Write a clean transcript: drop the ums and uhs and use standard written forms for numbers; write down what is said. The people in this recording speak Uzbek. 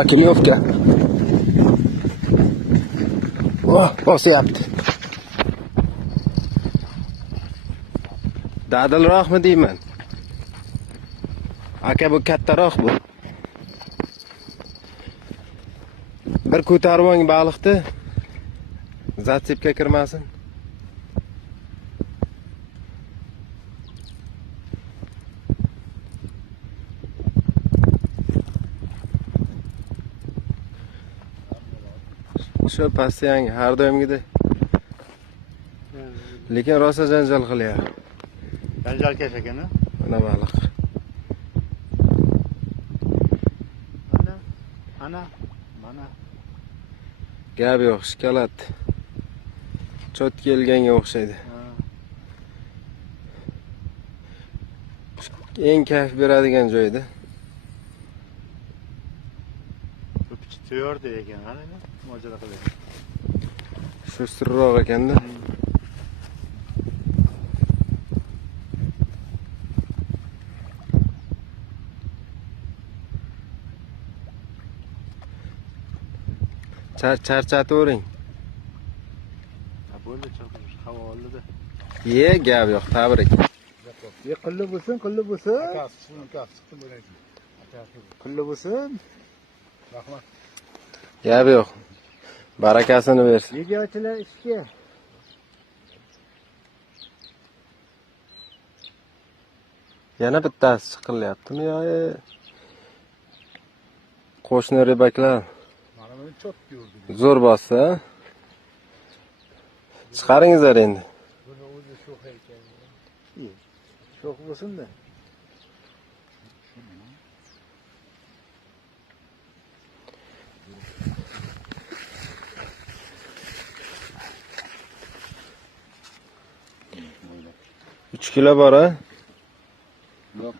Akimovka. Oh, bosyapti. Dadilroqmi deyman? Aka bu kattaroq bu. Bir ko'tarib oling baliqni. Zatsepga kirmasin. Shu pastda yangi har doimgidek. Lekin rosa janjal qilyapti. Janjalkash ekan-a? Mana baliq. Mana. Gap yo'q, shikolat. Chot kelganga o'xshaydi. Eng kayf beradigan joyda. Ko'pchi to'yordi ekan, qarang, mojaro qiladi. Shu sirroq ekanda. Charchatavering. Bo'ldi, chaqirish havo oldida. Ye, gap yo'q, tabrik. Qilli bo'lsin. Qilli bo'lsin. Rahmat. Gap yo'q. Barakasini bersin. Videochilar ishga. Yana bittasi chiqilyaptimi yo? Qo'shni ribaklar. Mana buni chot ko'rdi. Zo'r bossa. Chiqaringizlar endi. Buni o'zi sho'x ekan. Sho'x bo'lsin-da. Uch kilo bor-a?